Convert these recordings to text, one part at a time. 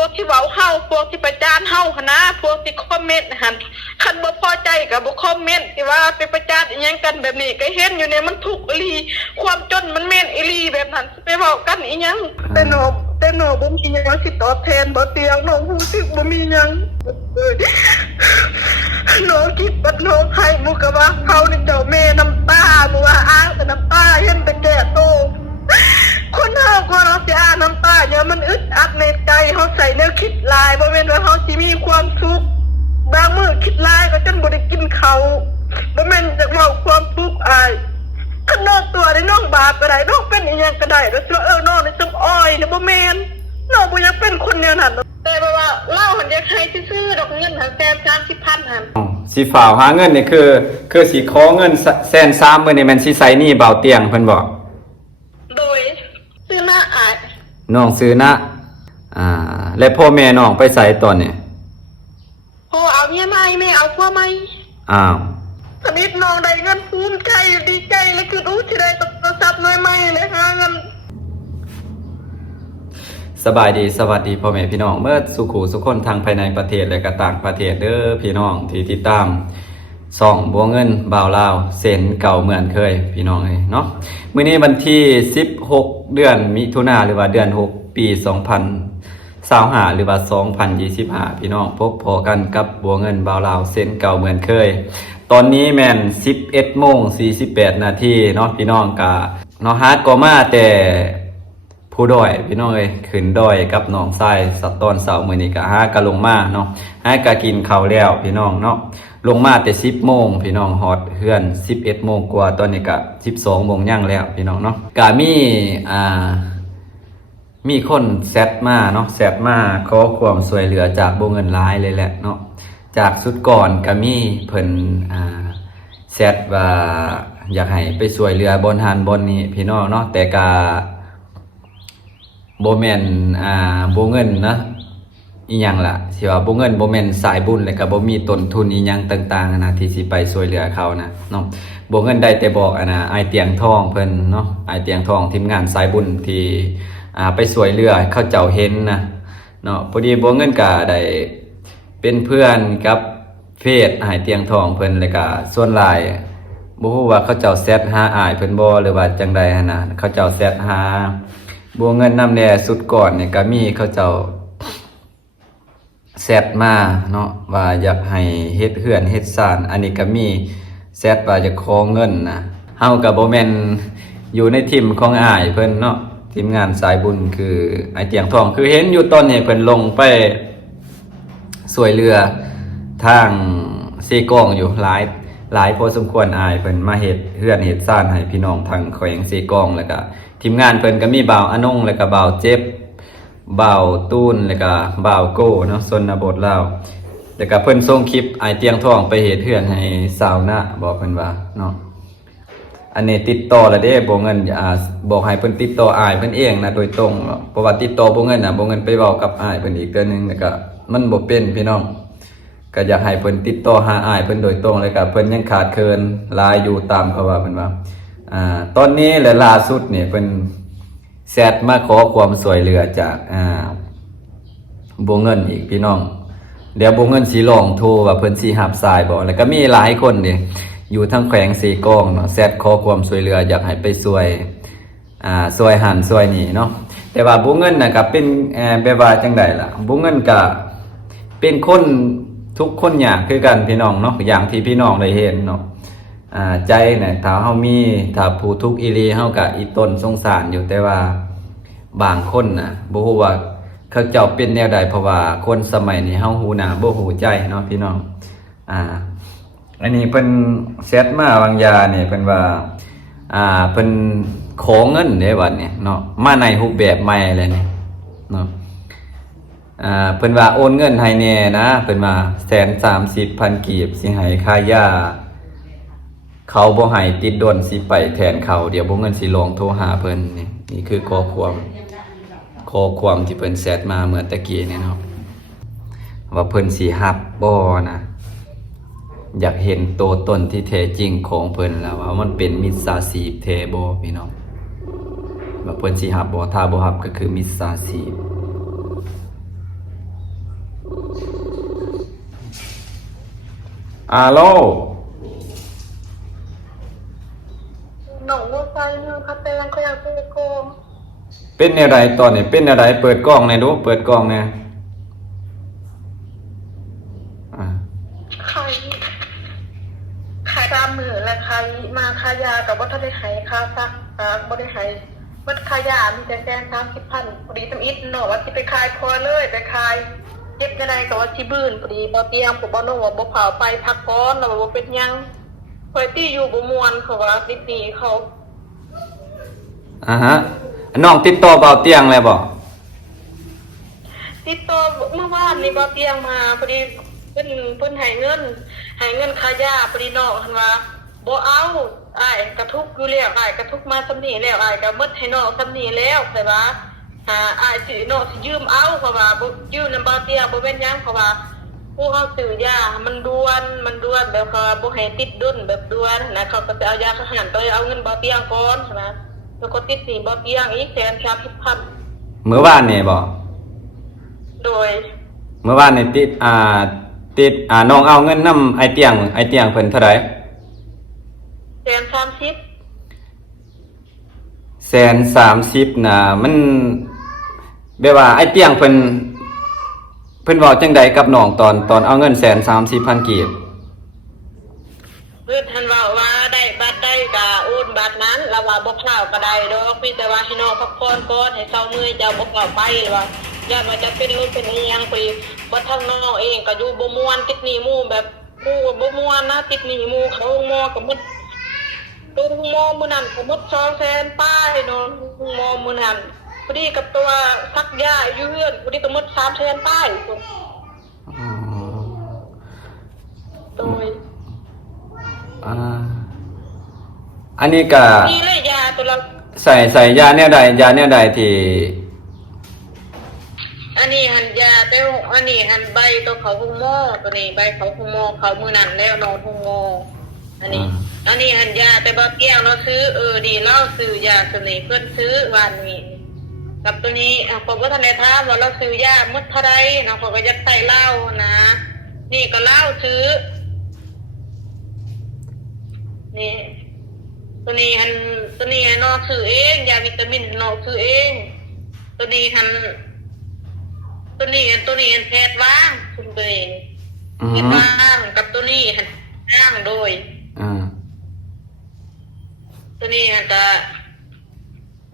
วกที่เว้าเฮาพวกที่ประจานเฮาหั่นนะพวกที่คอมเมนต์หั่นคันบ่พอใจก็บ่คอมเมนต์ที่ว่าไปประจานอีหยังกันแบบนี้ก็เห็นอยู่เนี่ยมันทุกข์อีหลีความจนมันแม่นอีหลีแบบนั้นไปเว้ากันอีหยังแต่หนูบ่มีหยังสิตอบแทนบ่เตียงน้องรู้สึกบ่มีหยังน้องคิดว่าน้องให้มุกว่าเขานี่เจ้าแม่น้ำตาบ่ว่าอ้างแต่น้ำตาเห็นแต่แก่โตคนเฮาคนเราสิอ้าน้ำตาเนี่ยมันอึดอัดในใจเฮาใส่แนวคิดลายบ่แม่นว่าเฮาสิมีความสุขบางมื้อคิดลายก็จนบ่ได้กินข้าวบ่แม่นจะเว้าความทุกข์อายคันน้องตัวได้น้องบาปก็ได้น้องเป็นอีหยังก็ได้แล้วน้องนี่จำอ้อยนี่บ่แม่นน้องบ่อยากเป็นคนแนวนั้นแต่ว่าเล่าหันอยากให้ซื่อๆดอกเงินหันแสน30,000หันสิฝ่าวหาเงินนี่คือสิขอเงิน130,000มื้อนี่มันสิใส่หนี้เบาเตียงเพิ่นบอกโดยซื้อหน้าอายน้องซื้อนะและพ่อแม่น้องไปใส่ตอนนี้พ่อเอาเมียใหม่แม่เอาผัวใหม่อ้าวสนิทน้องได้เงินภูมิใจดีใจเลยคือรู้ที่ได้โทรศัพท์หน่วยใหม่เลยหาเงินสบายดีสวัสดีพ่อแม่พี่น้องเมื่อสุขูสุขคนทางภายในประเทศและก็ต่างประเทศเด้อพี่น้องที่ติดตามส่องบัวเงินบ่าวลาวเซ็นเก่าเหมือนเคยพี่น้องเอ้ยเนาะมื้อนี้วันที่16เดือนมิถุนายนหรือว่าเดือน6ปี2025หรือว่า2025พี่น้องพบพอกันกับบัวเงินบ่าวลาวเซ็นเก่าเหมือนเคยตอนนี้แม่น 11:48 นาทีเนาะพี่น้องก็เนาะฮาร์ดก็มาแต่ผู้ดอยพี่น้องเอ้ยขึ้นดอยกับน้องชายสัตว์ตอนเสาร์มื้อนี้ก็หากะลงมาเนาะหากะกินข้าวแล้วพี่น้องเนาะลงมาแต่ 10:00 พี่น้องฮอดเฮือน 11:00 กว่าตอนนี้ก็ 12:00 ยังแล้วพี่น้องเนาะก็มีคนแซดมาเนาะแซดมาขอความช่วยเหลือจากบ่เงินหลายเลยแหละเนาะจากสุดก่อนก็มีเพิ่นแซดว่าอยากให้ไปช่วยเหลือบนหันบนนี้พี่น้องเนาะแต่ก็บ่แม่นบ่เงินนะอีหยังล่ะสิว่าบ่เงินบ่แม่นสายบุญแล้วก็บ่มีต้นทุนอีหยังต่างๆนะที่สิไปช่วยเหลือเขานะเนาะบ่เงินได้แต่บอกอ้ายเตียงทองเพิ่นเนาะอ้ายเตียงทองทีมงานสายบุญที่ไปช่วยเหลือเขาเจ้าเห็นนะเนาะพอดีบ่เงินก็ได้เป็นเพื่อนกับเฟซอ้ายเตียงทองเพิ่นแล้วก็ส่วนหลายบ่ฮู้ว่าเขาเจ้าแชทหาอ้ายเพิ่นบ่หรือว่าจังใดหั่นน่ะเขาเจ้าแชทหาบัวเงินนำแน่สุดก่อนเนี่ยก็มีเขาเจ้าแซดมาเนาะว่าอยากให้เฮ็ดเฮือนเฮ็ดศาลอันนี้ก็มีแซดว่าจะขอเงินนะเฮาก็บ่แม่นอยู่ในทีมของอ้ายเพิ่นเนาะทีมงานสายบุญคือไอ้เตียงทองคือเห็นอยู่ตอนนี้เพิ่นลงไปช่วยเหลือทางเซกองอยู่หลายพอสมควรอ้ายเพิ่นมาเฮ็ดเฮือนเฮ็ดศาลให้พี่น้องทางแขวงเซกองแล้วก็ทีมงานเพิ่นก็มีบ่าวอนงแล้วก็บ่าวเจ็บบ่าวตูนแล้วก็บ่าวโก้เนาะชนบทลาวแล้วก็เพิ่นส่งคลิปไอเตียงทองไปเฮ็ดเฮือนให้สาวนะบอกเพิ่นว่าเนาะอันนี้ติดต่อแล้วเด้บ่เงินบอกให้เพิ่นติดต่ออ้ายเพิ่นเองนะโดยตรงเพราะว่าติดต่อบ่เงินน่ะบ่เงินไปเว้ากับอ้ายเพิ่นอีกเทื่อนึงแล้วก็มันบ่เป็นพี่น้องก็อยากให้เพิ่นติดต่อหาอ้ายเพิ่นโดยตรงแล้วก็เพิ่นยังขาดเคินหลายอยู่ตามเขาว่าเพิ่นว่าตอนนี้และล่าสุดเนี่ยเป็นแซดมาขอความช่วยเหลือจากบ่เงินอีกพี่น้องเดี๋ยวบ่เงินสิลองโทรว่าเพิ่นสิรับสายบ่แล้วก็มีหลายคนนี่อยู่ทั้งแขวงสีกองเนาะแซดขอความช่วยเหลืออยากให้ไปช่วยช่วยหันช่วยนี่เนาะแต่ว่าบ่เงินน่ะก็เป็นแบบว่าจังได๋ล่ะบ่เงินก็เป็นคนทุกคนยากคือกันพี่น้องเนาะอย่างที่พี่น้องได้เห็นเนาะใจเนี่ยถ้าเฮามีถ้าผู้ทุกข์อีหลีเฮาก็อีต้นสงสารอยู่แต่ว่าบางคนน่ะบ่ฮู้ว่าเขาเจ้าเป็นแนวใดเพราะว่าคนสมัยนี้เฮาฮู้หน้าบ่ฮู้ใจเนาะพี่น้องอันนี้เพิ่นแชทมาบางยาเนี่ยเพิ่นว่าเพิ่นขอเงินเด้บัดนี้เนาะมาในรูปแบบใหม่เลยนี่เนาะเพิ่นว่าโอนเงินให้แน่นะเพิ่นว่า130,000 กีบสิให้ค่ายาเขาบ่ให้ติดดนสิไปแทนเขาเดี๋ยวบ่เงินสิลองโทรหาเพิ่นนี่คือข้อความที่เพิ่นแชทมาเมื่อตะกี้นี่เนาะว่าเพิ่นสิรับบ่นะอยากเห็นตัวตนที่แท้จริงของเพิ่นแล้วว่ามันเป็นมิจฉาชีพแท้บ่พี่น้องว่าเพิ่นสิรับบ่ถ้าบ่รับก็คือมิจฉาชีพ อาโล หนองบัวไฟเมืองพัทแตงเขาอยากเป็นโกง เป็นอะไรตอนนี้เป็นอะไรเปิดกล้องหน่อยดูเปิดกล้องเนี่ยอ่า ใครขายตามมือและใครมาขายยากับว่าถ้าได้หายค่าซักบ่ได้หายวัดขายยามีแต่แสน30,000พอดีทำอิดหนอว่าที่ไปขายพอเลยไปขายเจ็บยังไงกับว่าที่บื้นพอดีบ่เตียงผมบ่นว่าบ่เผาไปพักก่อนแล้วบ่เป็นหยังคอยตี้อยู่บ่ม่วนเขาว่าติดหนี้เขา อ่าฮะน้องติดต่อเบาเตียงเลยบ่ ติดต่อเมื่อวานนี้บ่เตียงมาพอดีเพิ่นให้เงินค่ายาพอดีน้องหันว่าบ่เอาอ้ายกระทุกอยู่แล้วอ้ายกระทุกมาซำนี้แล้วอ้ายก็หมดให้น้องซำนี้แล้วไผว่าอ้ายสิน้องสิยืมเอาเพราะว่าบ่ยืมนำบ่เตียงบ่เป็นหยังเพราะว่าผู้เฮาซื้อยามันด่วนแบบเขาว่าบ่ให้ติดดุลแบบด่วนนะเขาก็จะเอายาเขาหันไปเอาเงินบ่เตียงก่อนใช่มั้ยแล้วก็ติดหนี้บ่เตียงอีก130,000 เมื่อวานนี่บ่ โดย เมื่อวานนี่ติดน้องเอาเงินนำไอเตียงเพิ่นเท่าไหร่ 130 130,000น่ะมันแบบว่าไอเตียงเพิ่นเว้าจังใดกับน้องตอนเอาเงิน130,000กีบ เพื่อนท่านว่าได้บัตรได้กะโอนบัตรนั้นแล้วว่าบ่เข้าก็ได้ดอกมีแต่ว่าให้น้องพักผ่อนก่อนให้เช้ามื้อจะบ่เข้าไปหรือว่าญาติว่าจะเป็นรถเป็นอีหยังไปบ่ทางน้องเองก็อยู่บ่ม่วนติดหนี้หมู่แบบผู้บ่ม่วนนะติดหนี้หมู่เขาหม้อก็หมดตัวหม้อมื้อนั้นก็หมด200,000ป้ายเนาะหม้อมื้อนั้นพอดีกับตัวซักยาอยู่เฮือนพอดีก็หมด300,000ป้ายพุ่น อ๋อ โดย อันนี้ก็ นี่เลยยาตัวละ ใส่ยาแนวใดที่ อันนี้หันยาแต่อันนี้หันใบตัวเขาพุงโมตัวนี้ใบเขาพุงโมเขามือนั่นแล้วนอนพุงโมอันนี้หันยาแต่บาเกี้ยวเราซื้อดีเราซื้อยาตัวนี้เพื่อนซื้อวันนี้กับตัวนี้ผมก็ทันได้ถามว่าเราซื้อยามุดเท่าไรนะผมก็ยัดใส่เหล้านะนี่ก็เหล้าซื้อนี่ตัวนี้หันนอกซื้อเองยาวิตามินนอกซื้อเองตัวนี้หันแพทย์ว่างคุณเบนแพทย์ว่างกับตัวนี้หันว่างโดยตัวนี้หันจะ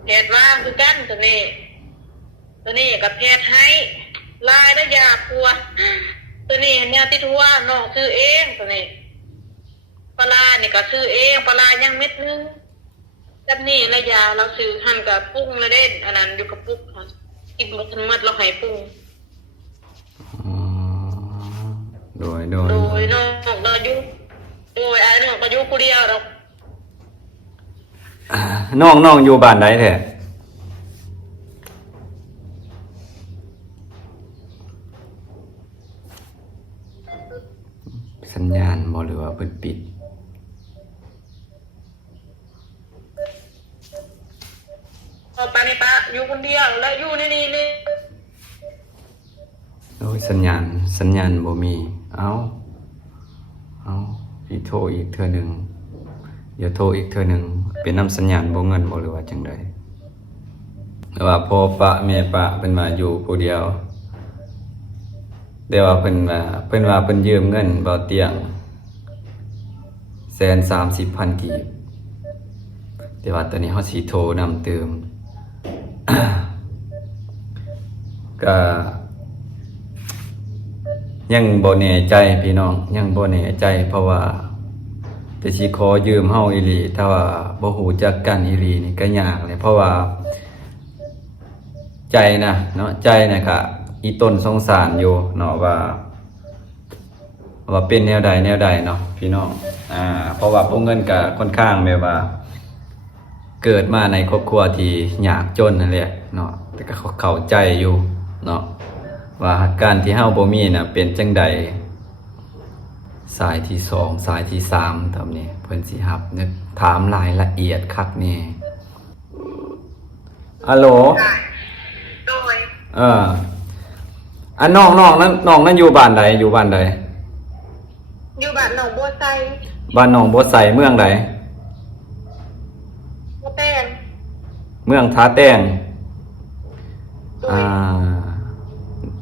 แพทย์ว่างคือกันตัวนี้กับแพทย์ให้ลายและยาปัวตัวนี้เนี่ยติดหัวนอกซื้อเองตัวนี้ปลาเนี่ยก็ซื้อเองปลายังเม็ดนึงกับนี่และยาเราซื้อหันกับปุ้งและเด่นอันนั้นอยู่กับปุ้งกินมันมัดเราให้ปุ้งโดยน้องเราอยู่โดยไอ้น้องก็อยู่ผู้เดียวเราน้องอยู่บ้านใดแท้สัญญาณบ่หรือว่าเพิ่นปิดไปนี่ปะอยู่คนเดียวแล้วอยู่นี่โอ้ยสัญญาณบ่มีเอาอีกโทรอีกเทื่อหนึงเดี๋ยวโทรอีกเทื่อหนึงเป็นนำสัญญาณบ่เงินบ่หรือว่าจังไดหรือว่าพ่อปะแม่ปะเพิ่นมาอยู่ผู้เดียวแต่ว่าเพิ่นยืมเงินบ่เตียง130,000กีบแต่ว่าตอนนี้เฮาสิโทรนำเติม ก็ยังบ่แน่ใจพี่น้องยังบ่แน่ใจเพราะว่าแต่สิขอยืมเฮาอีหลีถ้าว่าบ่ฮู้จักกันอีหลีนี่ก็ยากเลยเพราะว่าใจนะเนาะใจน่ะก็อีต้นสงสารอยู่เนาะว่าเป็นแนวใดเนาะพี่น้องเพราะว่าพวกเงินก็ค่อนข้างแบบว่าเกิดมาในครอบครัวที่ยากจนนั่นแหละเนาะแต่ก็เข้าใจอยู่เนาะว่าการที่เฮาบ่มีน่ะเป็นจังใดสายที่2สายที่3ทำนี่เพิ่นสิรับนึกถามรายละเอียดคักแน่ฮัลโหลโดยน้องนั้นอยู่บ้านใด อยู่บ้านหนองบัวไซ บ้านหนองบัวไสเมืองใด บัวแต้ง เมืองท่าแต้ง โดย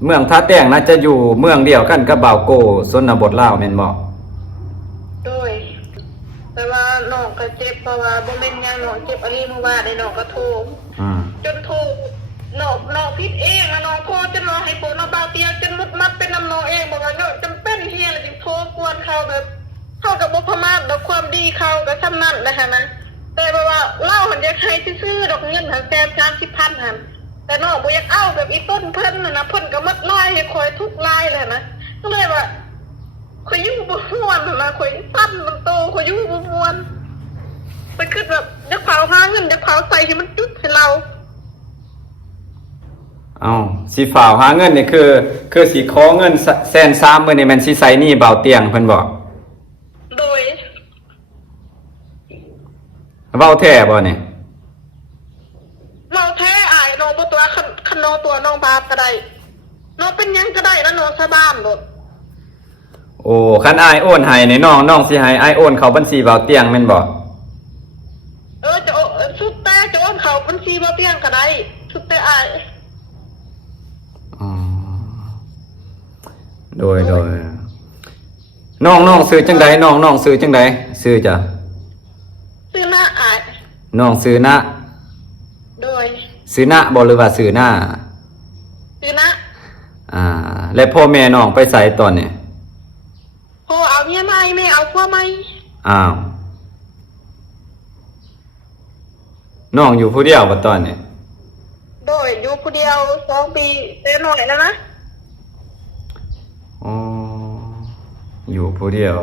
เมืองท่าแต้งน่าจะอยู่เมืองเดียวกันกับบ่าวโกชนบทลาวแม่นบ่ โดยแต่ว่าน้องก็เจ็บเพราะว่าบ่แม่นหยังน้องเจ็บอะไรเมื่อวานได้น้องก็โทร อ่า จนโทรน้องผิดเองอะน้องโทรจนน้องให้โปน้องเบาเตียงจนมุดมัดเป็นน้ำน้องเองบอกว่าน้องจำเป็นเฮียเลยจึงโทรกวนเขาแบบเข้ากับบุพมาศดอกความดีเขากับซ้ำนั่นนะคะนะแต่ว่าเล่าหันอยากให้ซื้อๆดอกเงินหันแสน30,000หันแต่น้องบ่อยากเอาแบบอีต้นเพิ่นนะเพิ่นก็มัดไล่ให้คอยทุกไล่เลยนะก็เลยว่าคอยยุ่งบ่ม่วนนะคอยสั้นมันโตคอยยุ่งบ่ม่วนไปคือแบบจะเผาหาเงินจะเผาใส่ให้มันจุดให้เรา เอาสิฝ่าวหาเงินนี่คือสิขอเงินแสนสามมื้อนี่แม่นสิใส่หนี้บ่าวเตียงเพิ่นบ่ โดย เว้าแท้บ่นี่ เราแท้อายน้องบ่ตัวคันน้องตัวน้องบาปก็ได้น้องเป็นหยังก็ได้แล้วน้องสบานโดด โอ้คันอ้ายโอนให้นี่น้องสิให้อ้ายโอนเข้าบัญชีบ่าวเตียงแม่นบ่ จะสุดแต่จะโอนเขาบัญชีบ่เตียงก็ได้สุดแต่อาย อ๋อโดยน้องซื้อจังใดน้องซื้อจังใดซื้อจ้ะ ซื้อหน้าอาย น้องซื้อนะ โดย ซื้อนะบ่หรือว่าซื้อหน้า ซื้อหน้า และพ่อแม่น้องไปใส่ตอนนี้ พอเอาเมียใหม่ไม่เอาผัวใหม่ อ้าวน้องอยู่ผู้เดียวบ่ตอนนี้ โดยอยู่ผู้เดียว2 ปีแต่น้อยแล้วนะ อ๋ออยู่ผู้เดียว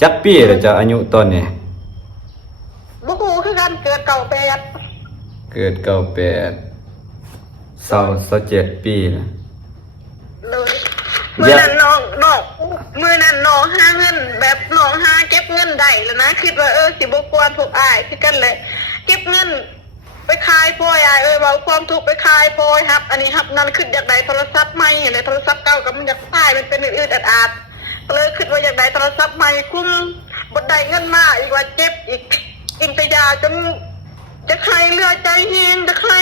จักปีแล้วจะอายุตอนนี้ บ่ฮู้คือกันเกิดเก่าแปด เกิด98 27ปีนะ เลยเมื่อนั้นน้องมื้อนั้นน้องหาเงินแบบน้องหาเก็บเงินได้แล้วนะคิดว่าสิบ่กวนพวกอ้ายคือกันเลยเก็บเงินไปขายพลอยอ้ายเว้าความทุกข์ไปขายพลอยครับ อันนี้ครับนั่นคืออยากได้โทรศัพท์ใหม่เลยโทรศัพท์เก่าก็มันอยากตายมันเป็นอืดๆอาดๆก็เลยคิดว่าอยากได้โทรศัพท์ใหม่คุ้มบ่ได้เงินมาอีกว่าเจ็บอีกกินไปยาจนจะใครเลือใจเฮงจะใคร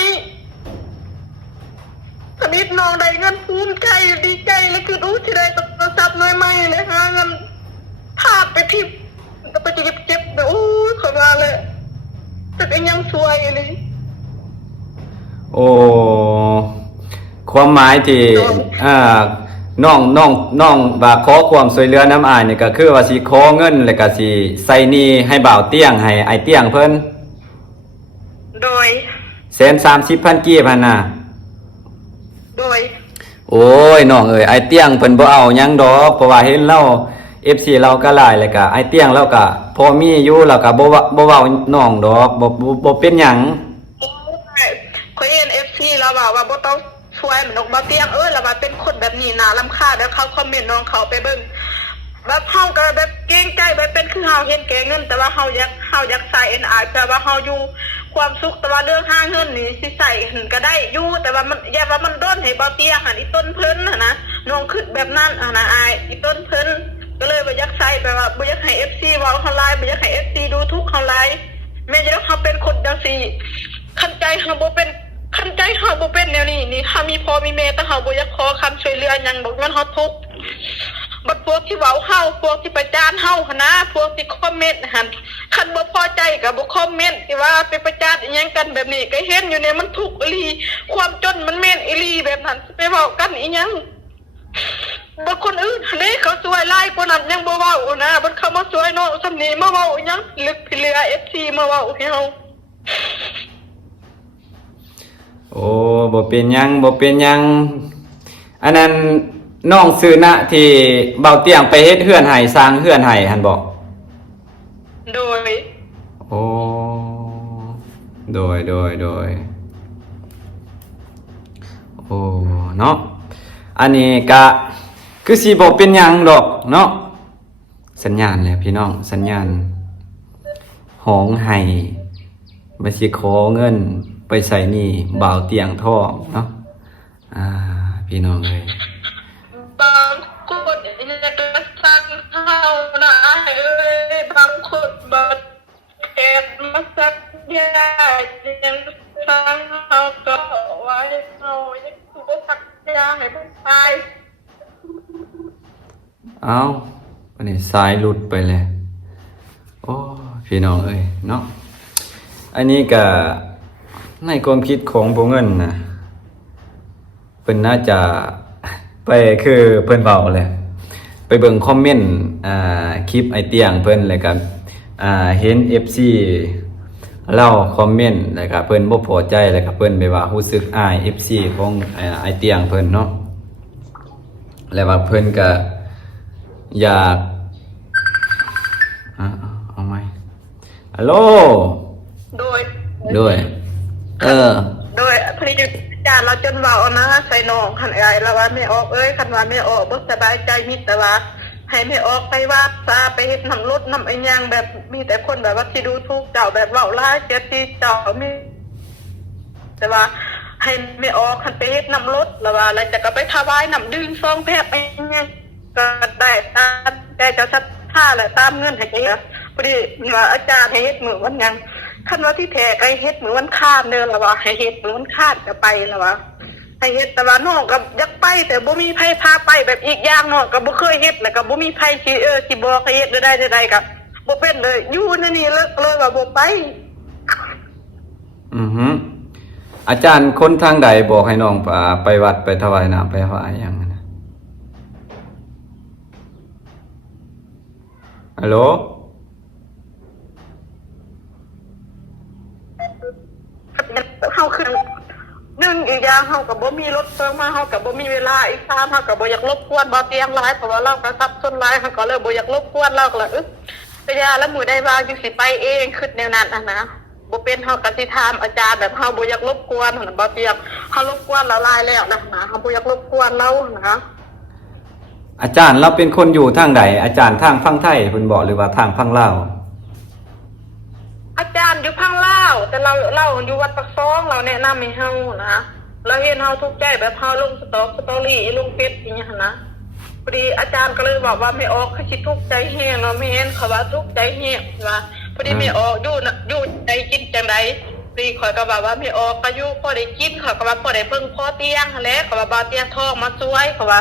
สนิทน้องได้เงินภูมิใจดีใจเลยคือรู้ที่ได้โทรศัพท์ใหม่ๆเลยหาเงินพาไปที่ก็ไปเจ็บแบบโอ้ยขอมาเลยแต่ก็ยังสวยเลย โอ้ความหมายที่น้องว่าขอความช่วยเหลือน้ำอ้ายนี่ก็คือว่าสิขอเงินแล้วก็สิใส่หนี้ให้บ่าวเตียงให้อ้ายเตียงเพิ่น โดย 130,000กีบหั่นน่ะ โดย โอ้ยน้องเอ้ยไอ้เตี้ยงเพิ่นบ่เอาหยังดอกเพราะว่าเห็นเรา FC เราก็หลายแล้วก็ไอ้เตี้ยงเราก็พอมีอยู่แล้วก็บ่เว้าน้องดอกบ่เป็นหยัง คอยเอ็นFC เราบอกว่าบ่ต้องช่วยมันนกบ่เตียงเราว่าเป็นคนแบบนี้น่ารำคาญแล้วเขาคอมเมนต์น้องเขาไปเบิ่งแบบเฮาก็แบบเกรงใจแบบเป็นคือเฮาเห็นแก่เงินแต่ว่าเฮาอยากใส่แต่ว่าเฮาอยู่ความสุขแต่ว่าเรื่องหาเงินนี่สิใส่หันก็ได้อยู่แต่ว่ามันอย่าว่ามันด้นให้บ่เตียงหันอีต้นเพิ่นนะน้องคิดแบบนั้นนะอายอีต้นเพิ่นก็เลยบ่อยากใส่แบบว่าบ่อยากให้ FC เว้าเฮาไลน์บ่อยากให้ FC ดูทุกข์เฮาไลน์แม้จะเฮาเป็นคนจังซี่คันใจเฮาบ่เป็นแนวนี้นี่เฮามีพ่อมีแม่แต่เฮาบ่อยากขอคำช่วยเหลือหยังบอกงั้นเฮาทุกข์บัดพวกที่เว้าเฮาพวกที่ประจานเฮาหั่นนะพวกที่คอมเมนต์หั่นคันบ่พอใจก็บ่คอมเมนต์ที่ว่าไปประจานอีหยังกันแบบนี้ก็เห็นอยู่เนี่ยมันทุกข์อีหลีความจนมันแม่นอีหลีแบบนั้นไปเว้ากันอีหยังบ่คนอื่นนี่เขาช่วยหลายกว่านั้นยังบ่เว้านะบัดเขามาช่วยน้องซำนี้มาเว้าอีหยังลึกเหลือ FC มาเว้าให้เฮา โอ้บ่เป็นหยังอันนั้นน้องซื้อนะที่เบาเตียงไปเฮ็ดเฮือนให้สร้างเฮือนให้หั่นบ่ โดย โอ้โดยโอ้เนาะอันนี้ก็คือสิบ่เป็นหยังดอกเนาะสัญญาณแหละพี่น้องสัญญาณหองไห้บ่สิขอเงินไปใส่หนี้บ่าวเตียงทองเนาะพี่น้องเอ้ย คนอยากจะสั่งเขานะเอ้ยบางคนบัดเก็บมาสักยายังสั่งเขาก็ไว้เอายังก็สักยาให้มันตาย เอาวันนี้สายหลุดไปเลยโอ้พี่น้องเอ้ยเนาะอันนี้ก็ในความคิดของโบเงินนะเพิ่นน่าจะไปคือเพิ่นเบาเลยไปเบิ่งคอมเมนต์คลิปไอเตียงเพิ่นเลยครับเห็น FC เล่าคอมเมนต์แล้วก็เพิ่นบ่พอใจแล้วก็เพิ่นไปว่ารู้สึกอาย FC ของไอเตียงเพิ่นเนาะแล้วว่าเพิ่นก็อยากเอาไหมฮัลโหลโดยโดยโดยพอดีอาจารย์เราจนเบานะใส่นองขันไอแล้วว่าไม่ออกขันว่าไม่ออกบ่สบายใจมิแต่ว่าให้ไม่ออกไปว่าซาไปเฮ็ดน้ำรถน้ำไอ้ยางแบบมีแต่คนแบบว่าที่ดูทุกเจ้าแบบเว้าร้ายเจ็บตีเจ้ามีแต่ว่าให้ไม่ออกขันไปเฮ็ดน้ำรถแล้วว่าอะไรจะก็ไปถวายน้ำดื่มซองแพบไอ้ยางก็ได้ตามแต่จะสักท่าแหละตามเงินให้เองพอดีว่าอาจารย์ให้เฮ็ดมือวันยังคันว่าที่แท้ไอ้เฮ็ดมือวันข้ามเด้อละว่าให้เฮ็ดมือวันข้ามก็ไปละว่าให้เฮ็ดแต่ว่าน้องก็อยากไปแต่บ่มีไผพาไปแบบอีกอย่างน้องก็บ่เคยเฮ็ดแล้วก็บ่มีไผสิบอกให้เฮ็ดได้ก็บ่เป็นเลยอยู่นั่นนี่เลยว่าบ่ไปอาจารย์คนทางใดบอกให้น้องไปวัดไปถวายน้ำไปถวายหยังนะฮัลโหลเฮาคือนึงอีกอย่างเฮาก็บ่มีรถเพิ่มมาเฮาก็บ่มีเวลาอีก3เฮาก็บ่อยากรบกวนบ่เตียงหลายเพราะว่าเราก็ซับซ้อนหลายเฮาก็เลยบ่อยากรบกวนเราก็เลยไปยาแล้วมื้อใดว่าจังสิไปเองคิดแนวนั้นนะบ่เป็นเฮาก็สิถามอาจารย์แบบเฮาบ่อยากรบกวนบ่เตียงเฮารบกวนเราหลายแล้วนะเฮาบ่อยากรบกวนเรานะอาจารย์เราเป็นคนอยู่ทางใดอาจารย์ทางฝั่งไทยเพิ่นบอกหรือว่าทางฝั่งลาวอาจารย์อยู่พังลาวแต่เราอยู่วัดปักซองเราแนะนำให้เฮานะเราเห็นเฮาทุกข์ใจแบบเฮาลงสตอรี่ลงเฟซอย่างเงี้ยนะพอดีอาจารย์ก็เลยบอกว่าไม่ออกคือสิทุกข์ใจแฮงเนาะแม่นเขาว่าทุกข์ใจแฮงว่าพอดีไม่ออกอยู่ใจกินจังได๋ปีข่อยก็บอกว่าไม่ออกก็อยู่พอได้กินเขาก็ว่าพอได้เบิ่งพอเตียงหั่นแหละเขาว่าบ่เตียงทองมาช่วยเขาว่า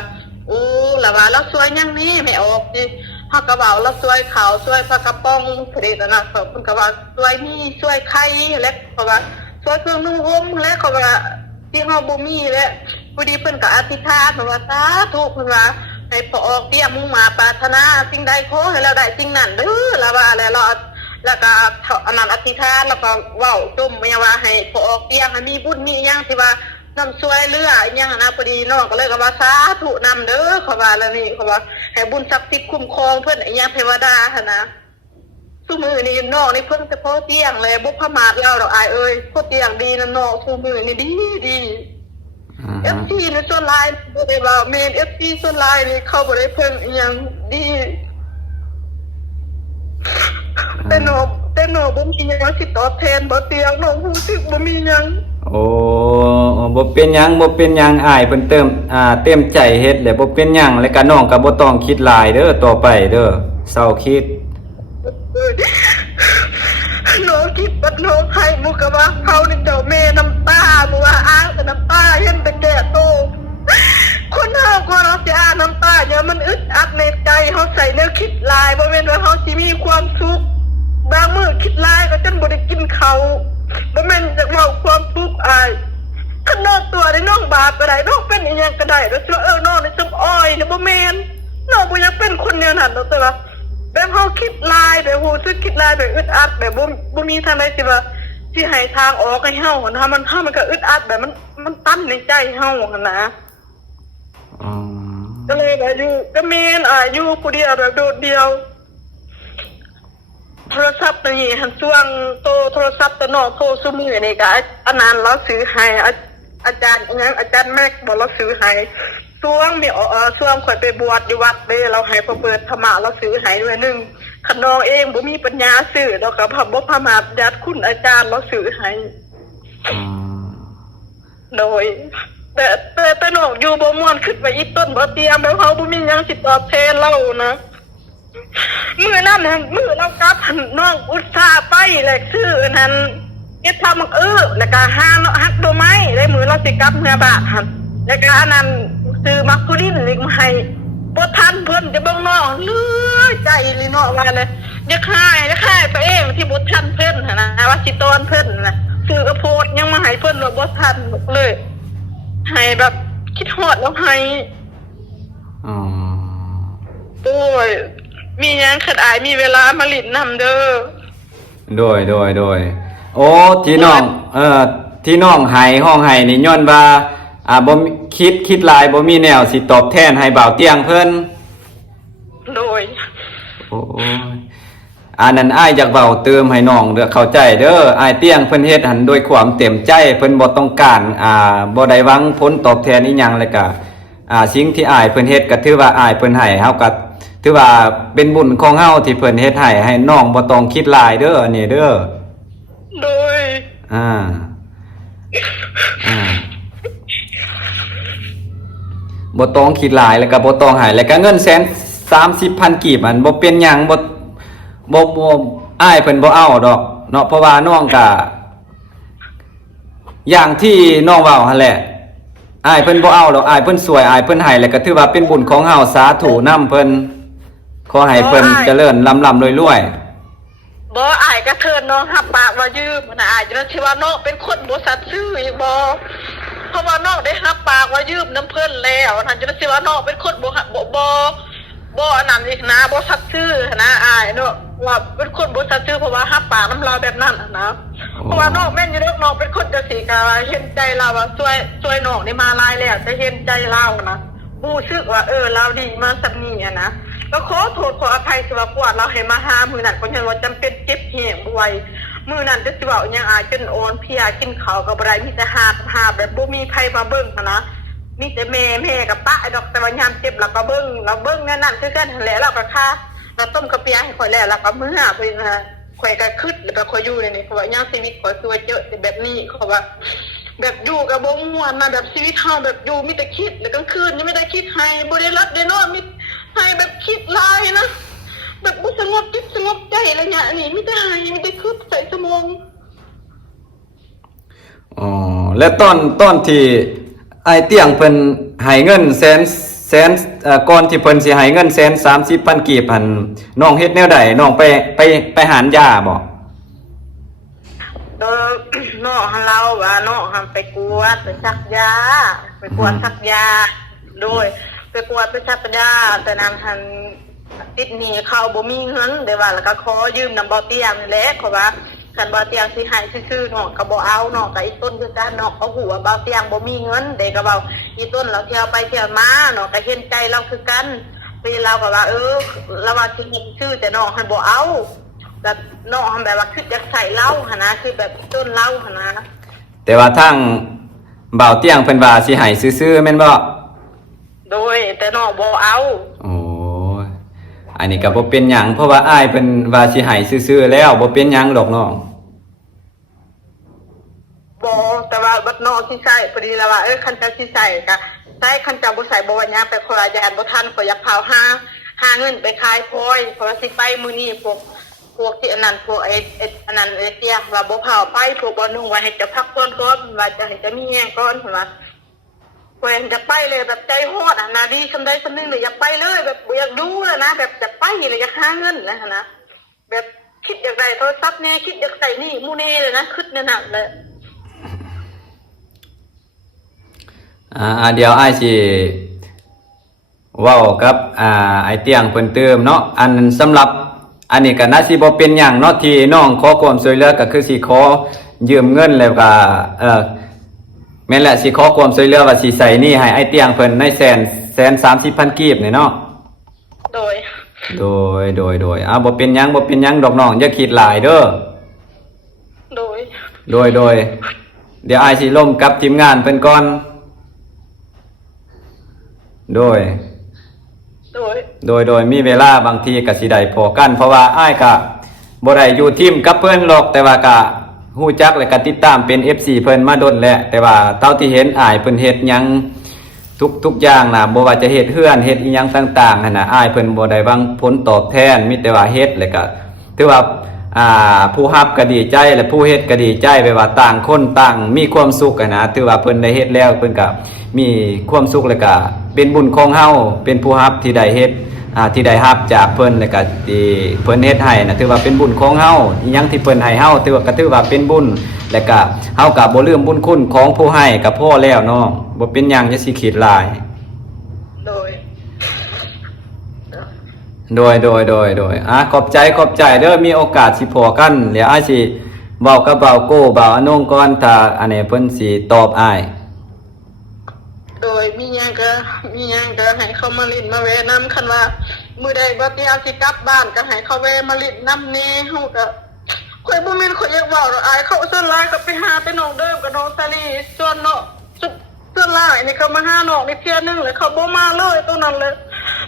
แล้วว่าเราช่วยยังนี้ไม่ออกดิเฮาก็เว้าเราช่วยเขาช่วยพระกระป๋องพอดีนะเขาเพิ่นก็ว่าช่วยมีช่วยไข่และเขาว่าช่วยเครื่องนุ่งห่มและเขาว่าที่เฮาบ่มีและพอดีเพิ่นก็อธิษฐานว่าสาธุเพิ่นว่าให้พอออกเตี้ยมุ่งมาปรารถนาสิ่งใดขอให้เราได้สิ่งนั้นเด้อแล้วว่าแล้วก็อนันต์อธิษฐานแล้วก็เว้าจมไม่ว่าให้พอออกเตี้ยให้มีบุญมีหยังที่ว่านำช่วยเหลืออีหยังนะพอดีน้องก็เลยก็ว่าสาธุนำเด้อเขาว่าแล้วนี่เขาว่าให้บุญศักดิ์สิทธิ์คุ้มครองเพิ่นอีหยังเทวดาหั่นนะซุมื้อนี้น้องนี่เพิ่งจะพอเตียงแล้วบ่ประมาทแล้วดอกอายเอ้ยพอเตียงดีนะน้องซุมื้อนี้ดี FC ในส่วนหลายบ่ได้ว่าแม่น FC ส่วนหลายนี่เขาบ่ได้เพิ่งอีหยังดีแต่น้องบ่มีหยังสิตอบแทนบ่เตียงน้องรู้สึกบ่มีหยังโอ้บ่เป็นหยังอ้ายเพิ่นเต็มใจเฮ็ดแล้วบ่เป็นหยังแล้วก็น้องก็บ่ต้องคิดหลายเด้อต่อไปเด้อเศร้าคิดน้องคิดว่าน้องให้มุกว่าเขานี่เจ้าแม่น้ำตาบ่ว่าอ้างแต่น้ำตาเห็นแต่แก่โตคนเฮาคนเราสิอ้างน้ำตาเนี่ยมันอึดอัดในใจเฮาใส่แนวคิดหลายบ่แม่นว่าเฮาสิมีความสุขบางมื้อคิดหลายก็จนบ่ได้กินข้าวบ่แม่นจะเว้าความทุกข์อายคันน้องตัวได้น้องบาปก็ได้น้องเป็นอีหยังก็ได้แล้วสิว่าน้องนี่ซุบอ้อยนี่บ่แม่นน้องบ่อยากเป็นคนแนวนั้นดอกแต่ว่าแบบเฮาคิดลายแบบรู้สึกคิดลายแบบอึดอัดแบบบ่มีทางใดสิว่าสิให้ทางออกให้เฮาหั่นมันก็อึดอัดแบบมันตันในใจเฮาหั่นนะก็เลยแบบอยู่ก็แม่นอยู่ผู้เดียวแบบโดดเดียวโทรศัพท์นี่หันช่วงโทรศัพท์ตัวน้องโทรซุมื้อนี่ก็อันนั้นเราซื้อให้อาจารย์แม็กบอกเราซื้อให้ช่วงข่อยไปบวชอยู่วัดเด้เราให้พอเปิดธรรมะเราซื้อให้ด้วยนึงคันน้องเองบ่มีปัญญาซื้อดอกก็บ่พมาญาติคุณอาจารย์เราซื้อให้โดย แต่น้องอยู่บ่ม่วนขึ้นไปอีต้นบ่เตรียมแล้วเขาบ่มีหยังสิตอบแทนเรานะมื้อนั้นมื้อเรากลับน้องอุตส่าห์ไปแหละซื้ออันนั้นเก็บทำมักแล้วก็หาฮักดอกไม้ได้มื้อเราสิกลับเมื่อบ้านหั่นแล้วก็อันนั้นซื้อมักคุลินเล็กมาให้บ่ทันเพิ่นจะเบิ่งน้องเลือใจเลยน้องว่าเลยอย่าคายไปเองที่บ่ทันเพิ่นหั่นนะว่าสิตอนเพิ่นน่ะซื้อกระโพดยังมาให้เพิ่นบ่ทันเลยให้แบบคิดฮอดแล้วให้ อ๋อ โอ้ยมีหยังขัดอายมีเวลามาหลินนำเด้อ โดยโอ้ที่น้องที่น้องให้ห้องให้นี่ย้อนว่าบ่มีคิดหลายบ่มีแนวสิตอบแทนให้บ่าวเตียงเพิ่น โดย โอ้ยอันนั้นอ้ายอยากเว้าเติมให้น้องเด้อเข้าใจเด้ออ้ายเตียงเพิ่นเฮ็ดหันด้วยความเต็มใจเพิ่นบ่ต้องการบ่ได้หวังผลตอบแทนอีหยังเลยก็สิ่งที่อ้ายเพิ่นเฮ็ดก็ถือว่าอ้ายเพิ่นให้เฮาก็ถือว่าเป็นบุญของเฮาที่เพิ่นเฮ็ดให้น้องบ่ต้องคิดหลายเด้ออันนี้เด้อ โดย อ่าบ่ต้องคิดหลายแล้วก็บ่ต้องให้แล้วก็เงิน130,000กีบอันบ่เป็นหยังบ่อ้ายเพิ่นบ่เอาดอกเนาะเพราะว่าน้องก็อย่างที่น้องเว้าหั่นแหละอ้ายเพิ่นบ่เอาดอกอ้ายเพิ่นสวยอ้ายเพิ่นให้แล้วก็ถือว่าเป็นบุญของเฮาสาธุนำเพิ่นขอให้เพิ่นเจริญร่ำรวยๆ บ่อายก็เทินน้องหับปากว่ายืมนะอายจะคิดว่าน้องเป็นคนบ่สัตย์ซื่ออีกบ่เพราะว่าน้องได้หับปากว่ายืมน้ำเพิ่นแล้วนั่นจะคิดว่าน้องเป็นคนบ่อันนั้นอีกนะบ่สัตย์ซื่อนะอายเนาะว่าเป็นคนบ่สัตย์ซื่อเพราะว่าหับปากน้ำเราแบบนั้นนะเพราะว่าน้องแม่นอยู่เด้อน้องเป็นคนจังซี่ก็เห็นใจเราว่าช่วยน้องได้มาหลายแล้วจะเห็นใจเรานะรู้สึกว่าเราดีมาสักนี้นะก็ขอโทษขออภัยสำหรับว่าเราให้มาหามื้อนั้นก็ยังว่าจำเป็นเก็บแห้งบ่ไหวมื้อนั้นจะสิเว้าหยังอายจนอ่อนเพลียกินข้าวก็บ่ได้มีแต่หาบแบบบ่มีใครมาเบิ่งนะมีแต่แม่กับป้าดอกแต่ว่ายามเจ็บเราก็เบิ่งนั่นคือกันนั่นแหละเราก็ค่าเราต้มกะเปียให้ข่อยแล้วเราก็มื้อไปนะข่อยก็คิดแล้วก็ข่อยอยู่ในนี้เพราะว่ายามชีวิตข่อยคือว่าเจอแบบนี้เขาว่าแบบอยู่กับบ่ม่วนนะแบบชีวิตเฮาแบบอยู่มีแต่คิดแล้วกลางคืนยังไม่ได้คิดให้บ่ได้รับได้นอนมีให้แบบคิดลายนะแบบบ่สงบจิตสงบใจอะไรเนี่ยนี่มีแต่ให้มีแต่คิดใส่สมอง อ๋อแล้วตอนที่ไอ้เตียงเพิ่นให้เงินแสนก่อนที่เพิ่นสิให้เงิน130,000กีบหั่นน้องเฮ็ดแนวใดน้องไปหารยาบ่ น้องเราว่าน้องไปกวดไปซักยาไปกวดซักยาโดยไปกวดไปซักยาแต่นำทันติดหนี้เขาบ่มีเงินเดี๋ยวว่าแล้วก็ขอยืมนำบ่เตียงนี่แหละเขาว่าคันบ่เตียงสิให้ซื่อๆน้องก็บ่เอาน้องก็อีต้นคือกันน้องก็ฮู้ว่าบ่เตียงบ่มีเงินเด็กก็เว้าอีต้นเราเที่ยวไปเที่ยวมาน้องก็เห็นใจเราคือกันพี่เราก็ว่าเราว่าสิให้ซื่อแต่น้องให้บ่เอาแบบน้องแบบว่าคิดอยากใส่เหล้าหั่นนะคือแบบต้นเหล้าหั่นนะแต่ว่าทางบ่าวเตียงเพิ่นว่าสิให้ซื่อๆแม่นบ่โดยแต่น้องบ่เอาโอ้อันนี้ก็บ่เป็นหยังเพราะว่าอ้ายเพิ่นว่าสิให้ซื่อๆแล้วบ่เป็นหยังดอกน้องบ่แต่ว่าบัดน้องสิใส่พอดีแล้วว่าคันจะสิใส่ก็ใส่คันจะบ่ใส่บ่ว่าหยังแต่ขออาจารย์บ่ทันขออยากพาหาเงินไปขายพลอยเพราะว่าสิไปมื้อนี้พวกที่อันนั้นพวกอันนั้นเตี้ยว่าบ่พาไปพวกบ่นุ่งว่าให้จะพักก่อนว่าจะให้จะมีแรงก่อนเพิ่นว่าเพิ่นจะไปเลยแบบใจฮอดนะดีซำใดซำนึงเลยอยากไปเลยแบบบ่อยากดูแล้วนะแบบจะไปเลยอยากหาเงินนะแบบคิดอยากได้โทรศัพท์แน่คิดอยากใส่นี่หมู่แน่เลยนะคิดนั่นน่ะเลยเดี๋ยวอ้ายสิเว้ากับไอ้เตียงเพิ่นเติมเนาะอันสำหรับอันนี้ก็น่าสิบ่เป็นหยังเนาะที่น้องขอความช่วยเหลือก็คือสิขอยืมเงินแล้วก็แม่นแหละสิขอความช่วยเหลือว่าสิใส่หนี้ให้ไอ้เตียงเพิ่นใน130,000กีบนี่เนาะโดยบ่เป็นหยังดอกน้องอย่าคิดหลายเด้อโดยเดี๋ยวอ้ายสิล่มกับทีมงานเพิ่นก่อนโดยมีเวลาบางทีก็สิได้พอกันเพราะว่าอ้ายก็บ่ได้อยู่ทีมกับเพิ่นหรอกแต่ว่าก็ ฮู้จักและก็ติดตามเป็น FC เพิ่นมาดนแล้วแต่ว่าเท่าที่เห็นอ้ายเพิ่นเฮ็ดหยังทุกอย่างน่ะบ่ว่าจะเฮ็ดเฮือนเฮ็ดอีหยังต่างๆหั่นน่ะอ้ายเพิ่นบ่ได้หวังผลตอบแทนมีแต่ว่าเฮ็ดแล้วก็ถือว่าผู้รับก็ดีใจและผู้เฮ็ดก็ดีใจไปว่าต่างคนต่างมีความสุขอะนะถือว่าเพิ่นได้เฮ็ดแล้วเพิ่นก็มีความสุขแล้วก็เป็นบุญของเฮาเป็นผู้รับที่ได้เฮ็ดที่ได้รับจากเพิ่นแล้วก็ที่เพิ่นเฮ็ดให้นะถือว่าเป็นบุญของเฮาอีหยังที่เพิ่นให้เฮาถือว่าเป็นบุญแล้วก็เฮาก็บ่ลืมบุญคุณของผู้ให้ก็พอแล้วเนาะบ่เป็นหยังจะสิคิดหลายโดยขอบใจเด้อมีโอกาสสิพอกันเดี๋ยวอ้ายสิเว้ากับเบาโก้เบาอนงก่อนถ้าอันนี้เพิ่นสิตอบอ้ายโดยมีหยังก็ให้เขามาลิ้นมาแวะนำคันว่ามื้อใดบ่เตียสิกลับบ้านก็ให้เขาแวะมาลิ้นนำแน่เฮาก็ข่อยบ่แม่นข่อยอยากเว้าดอกอายเขาส่วนหลายก็ไปหาแต่น้องเดิมกับน้องซาลีส่วนเนาะส่วนหลายนี่เขามาหาน้องในเที่ยนึงแล้วเขาบ่มาเลยตรงนั้นเลย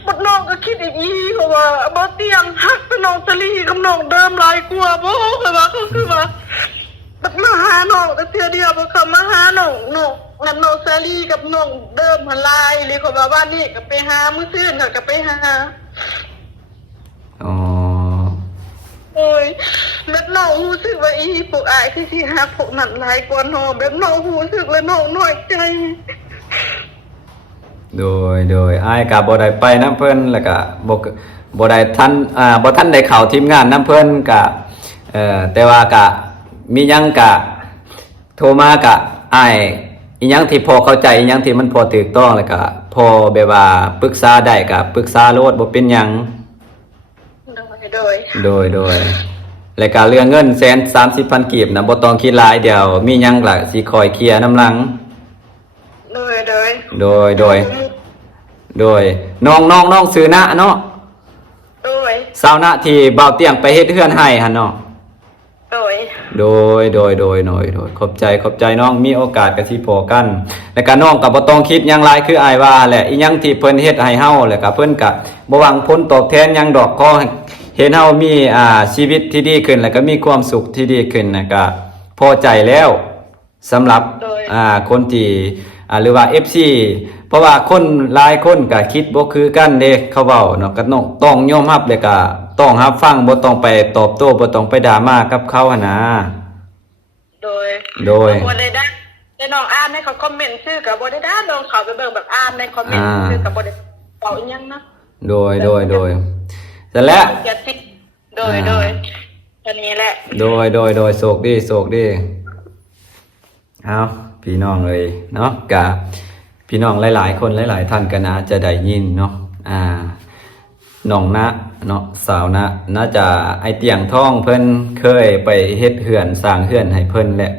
บัดน้องก็คิดอีกเพราะว่าบ่เตียงฮักแต่น้องซาลีกับน้องเดิมหลายกว่าบ่คือว่าเขาคือว่าบัดมาหาน้องแต่เที่ยเดียวบ่เขามาหาน้องงั้นน้องซาลีกับน้องเดิมหันลายเลยเขาว่านี่ก็ไปหามื้อซื่นก็ไปหาอ๋อโอ้ยแบบน้องรู้สึกว่าพวกอายคือสิฮักพวกนั้นหลายกว่าน้องแบบน้องรู้สึกแล้วน้องน้อยใจโดยอ้ายก็บ่ได้ไปนำเพิ่นแล้วก็บ่ได้ทันบ่ทันได้เข้าทีมงานนำเพิ่นก็แต่ว่าก็มีหยังก็โทรมาก็อ้ายอีหยังที่พอเข้าใจอีหยังที่มันพอถูกต้องแล้วก็พอแบบว่าปรึกษาได้ก็ปรึกษาโลดบ่เป็นหยังโดยแล้วก็เรื่องเงิน130,000กีบนะบ่ต้องคิดหลายเดี๋ยวมีหยังล่ะสิคอยเคลียร์นำหลังโดยน้องซื้อนะเนาะสาวนะที่เบาเตียงไปเฮ็ดเฮือนให้หั่นเนาะโดยขอบใจน้องมีโอกาสก็สิพอกันแล้วก็น้องก็บ่ต้องคิดหยังหลายคืออ้ายว่าแหละอีหยังที่เพิ่นเฮ็ดให้เฮาแล้วก็เพิ่นก็บ่หวังผลตอบแทนหยังดอกขอเห็นเฮามีชีวิตที่ดีขึ้นแล้วก็มีความสุขที่ดีขึ้นนะก็พอใจแล้วสำหรับคนที่หรือว่า FC เพราะว่าคนหลายคนก็คิดบ่คือกันเด้เขาเว้าเนาะก็ต้องยอมรับแล้วก็ต้องรับฟังบ่ต้องไปตอบโต้บ่ต้องไปดราม่ากับเขาหั่นนะโดยบ่ได้แต่น้องอ่านในเขาคอมเมนต์ชื่อก็บ่ได้ด่าน้องเขาไปเบิ่งแบบอ่านในคอมเมนต์ชื่อก็บ่ได้เว้าอีหยังนะโดยเสร็จแล้วโดยอันนี้แหละโดยโศกดีเอาพี่น้องเลยเนาะกะพี่น้องหลายๆคนหลายๆท่านก็น่าจะได้ยินเนาะน้องนะเนาะสาวนะน่าจะไอเตียงทองเพิ่นเคยไปเฮ็ดเฮือนสร้างเฮือนให้เพิ่นแหละ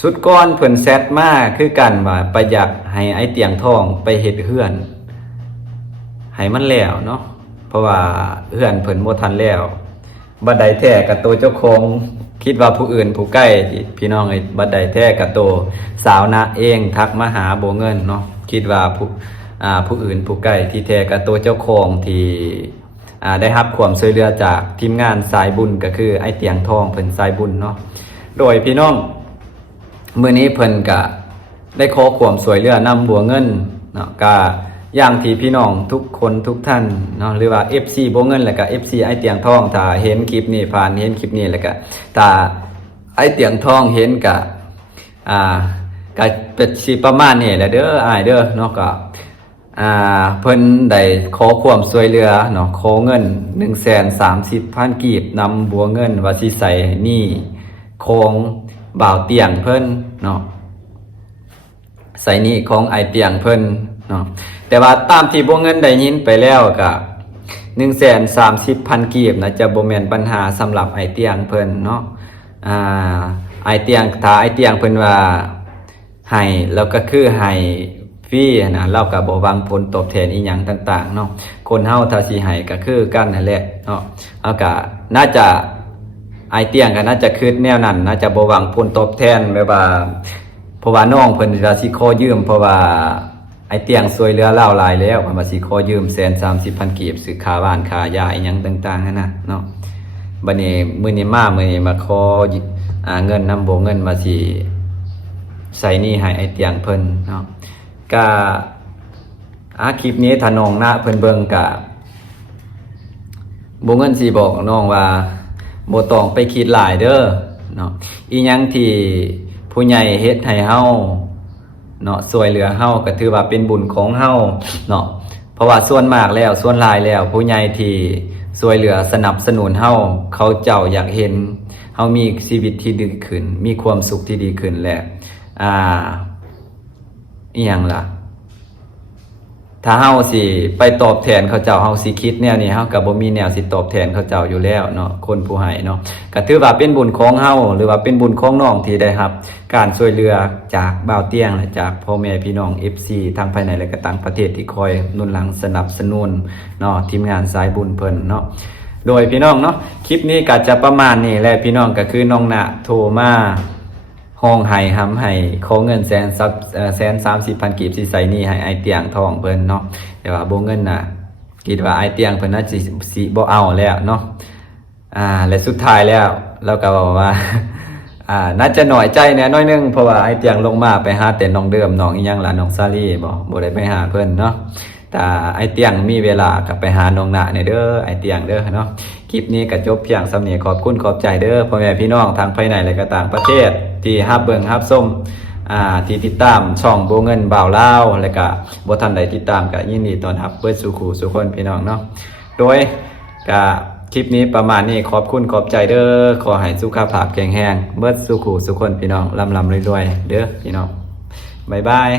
สุดก่อนเพิ่นแซดมาคือกันว่าประหยัดให้ไอเตียงทองไปเฮ็ดเฮือนให้มันแล้วเนาะเพราะว่าเฮือนเพิ่นบ่ทันแล้วบัดใดแท้กับตัวเจ้าของคิดว่าผู้อื่นผู้ใกล้พี่น้องไอ้บัดใดแท้กับตัวสาวนะเองทักมาหาโบเงินเนาะคิดว่าผู้อื่นผู้ใกล้ที่แท้กับตัวเจ้าของที่ได้รับความช่วยเหลือจากทีมงานสายบุญก็คือไอ้เตียงทองเพิ่นสายบุญเนาะโดยพี่น้องมื้อนี้เพิ่นก็ได้ขอความช่วยเหลือนำบัวเงินเนาะก็อย่างที่พี่น้องทุกคนทุกท่านเนาะหรือว่า FC โบเงินแล้วก็ FC ไอเตียงทองถ้าเห็นคลิปนี้ผ่านเห็นคลิปนี้แล้วก็ถ้าไอเตียงทองเห็นก็ก็เป็นสิประมาณนี้แหละเด้ออ้ายเด้อเนาะก็เพิ่นได้ขอความช่วยเหลือเนาะขอเงิน 130,000 กีบนำบัวเงินว่าสิใส่หนี้ของบ่าวเตียงเพิ่นเนาะใส่หนี้ของไอเตียงเพิ่นเนาะแต่ว่าตามที่บ่เงินได้ยินไปแล้วก็ 130,000 กีบนะจะบ่แม่นปัญหาสำหรับไอเตียงเพิ่นเนาะไอเตียงถ้าไอเตียงเพิ่นว่าให้แล้วก็คือให้ฟรีนะเราก็บ่หวังผลตอบแทนอีหยังต่างๆเนาะคนเฮาถ้าสิให้ก็คือกันนั่นแหละเนาะเอาก็น่าจะไอเตียงก็น่าจะคิดแนวนั้นน่าจะบ่หวังผลตอบแทนแบบว่าเพราะว่าน้องเพิ่นสิขอยืมเพราะว่าไอเตียงช่วยเหลือเราหลายแล้วมันมาสิขอยืม 130,000 กีบซื้อค่าบ้านค่ายาอีหยังต่างๆนั่นน่ะเนาะบัดนี้มื้อนี้มาขอ เงินนำบ่เงินมาสิใส่หนี้ให้ไอ้เตียงเพิ่นเนาะก็คลิปนี้ถ้าน้องนะเพิ่นเบิ่งก็บ่เงินสิบอกน้องว่าบ่ต้องไปคิดหลายเด้อเนาะอีหยังที่ผู้ใหญ่เฮ็ดให้เฮาเนาะช่วยเหลือเฮาก็ถือว่าเป็นบุญของเฮาเนาะเพราะว่าส่วนมากแล้วส่วนหลายแล้วผู้ใหญ่ที่ช่วยเหลือสนับสนุนเฮาเขาเจ้าอยากเห็นเฮามีชีวิตที่ดีขึ้นมีความสุขที่ดีขึ้นแหละอีหยังล่ะถ้าเฮาสิไปตอบแทนเขาเจ้าเฮาสิคิดแนวนี้เฮาก็บ่มีแนวสิตอบแทนเขาเจ้าอยู่แล้วเนาะคนผู้ให้เนาะก็ถือว่าเป็นบุญของเฮาหรือว่าเป็นบุญของน้องที่ได้รับการช่วยเหลือจากบ่าวเตียงและจากพ่อแม่พี่น้อง FC ทั้งภายในและก็ต่างประเทศที่คอยหนุนหลังสนับสนุนเนาะทีมงานสายบุญเพิ่นเนาะโดยพี่น้องเนาะคลิปนี้ก็จะประมาณนี้แหละพี่น้องก็คือน้องณโทรมาห้องไห้หำไห้ขอเงิน130,000 กีบสิใส่หนี้ให้ไอเตียงทองเพิ่นเนาะแต่ว่าบ่เงินน่ะคิดว่าไอเตียงเพิ่นน่าสิบ่เอาแล้วเนาะและสุดท้ายแล้วเราก็บอกว่าน่าจะหน่อยใจแน่น้อยนึงเพราะว่าไอเตียงลงมาไปหาแต่น้องเดิมน้องอีหยังล่ะน้องซาลี่บ่ได้ไปหาเพิ่นเนาะแต่ไอเตียงมีเวลาก็ไปหาน้องณเนี่ยเด้อไอเตียงเด้อเนาะคลิปนี้ก็จบเพียงส่ำนี้ขอบคุณขอบใจเด้อพ่อแม่พี่น้องทางภายในและก็ต่างประเทศที่รับเบิ่งรับชมที่ติดตามช่องโบเงินบ่าวลาวและก็บ่ทันได้ติดตามก็ยินดีต้อนรับเบิดสู่คู่สู่คนพี่น้องเนาะโดยก็คลิปนี้ประมาณนี้ขอบคุณขอบใจเด้อขอให้สุขภาพแข็งแรงเบิดสู่คู่สู่คนพี่น้องร่ำรวยๆเด้อพี่น้องบ๊ายบาย